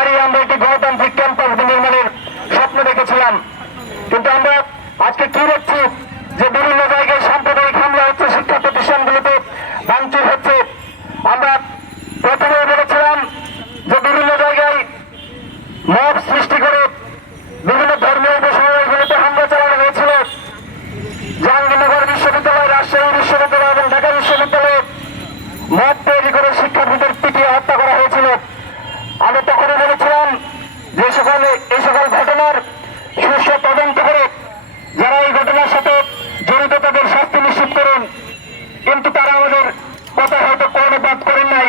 দাঁড়িয়ে আমরা একটি গণতান্ত্রিক ক্যাম্পাস নির্মাণের স্বপ্ন দেখেছিলাম। কিন্তু আমরা আজকে কি দেখছি? যে বিভিন্ন জায়গায় সাম্প্রদায়িক হামলা হচ্ছে, শিক্ষা প্রতিষ্ঠানগুলোতে ভাঙচুর হচ্ছে। আমরা প্রথমে বলেছিলাম যে বিভিন্ন জায়গায় মব সৃষ্টি করে বিভিন্ন ধর্মীয় উপাসনালয়গুলোতে হামলা চালানো হয়েছিল। জাহাঙ্গীরনগর বিশ্ববিদ্যালয়, রাজশাহী বিশ্ববিদ্যালয় এবং ঢাকা বিশ্ববিদ্যালয়ে মদ তৈরি করে শিক্ষার্থীদের পিটিয়ে হত্যা করা হয়েছিল আমি তখনই বলেছিলাম যে সকল এই সকল ঘটনার শীর্ষ তদন্ত করে যারা এই ঘটনার সাথে জড়িত তাদের শাস্তি নিশ্চিত করুন। কিন্তু তারা আমাদের কথা হয়তো কর্ণপাত করেন নাই।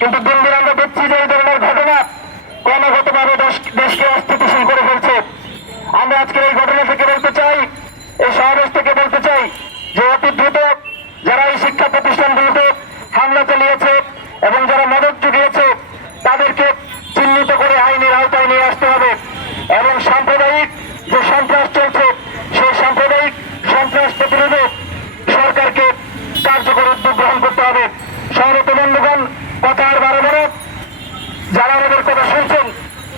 কিন্তু দিন আমরা দেখছি যে এই ধরনের ঘটনা ক্রমাগতভাবে দেশকে অস্থিতিশীল করে ফেলছে। আমরা আজকের এই ঘটনা থেকে বলতে চাই, এই সমাবেশ থেকে বলতে চাই যে অতি দ্রুত যারা এই শিক্ষা প্রতিষ্ঠানগুলোতে হামলা চালিয়েছে কার্যকর উদ্যোগ গ্রহণ করতে হবে। সহরত বন্ধুগণ কথা আর বারে যারা আমাদের কথা শুনছেন,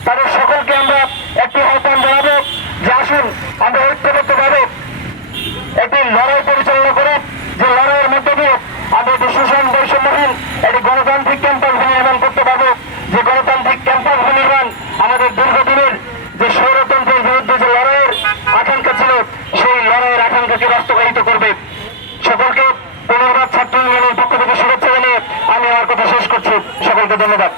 তাদের সকলকে আমরা একটি আহ্বান জানাব যে আসুন, আমরা ঐক্যবদ্ধভাবে একটি লড়াই পরিচালনা করে, যে লড়াইয়ের মধ্য দিয়ে আমরা দুঃশোষণ বৈষম্যহীন একটি গণতান্ত্রিক ক্যাম্পাস নির্মাণ করতে পারব, যে গণতান্ত্রিক ক্যাম্পাস নির্মাণ আমাদের দীর্ঘদিনের যে সৌরতন্ত্রের বিরুদ্ধে যে লড়াইয়ের আকাঙ্ক্ষা ছিল, সেই লড়াইয়ের আকাঙ্ক্ষাকে বাস্তবায়িত করবে। সকলকে পুনর্বার ছাত্র ইউনিয়নের পক্ষ থেকে শুভেচ্ছা জানিয়ে আমি আমার কথা শেষ করছি। সকলকে ধন্যবাদ।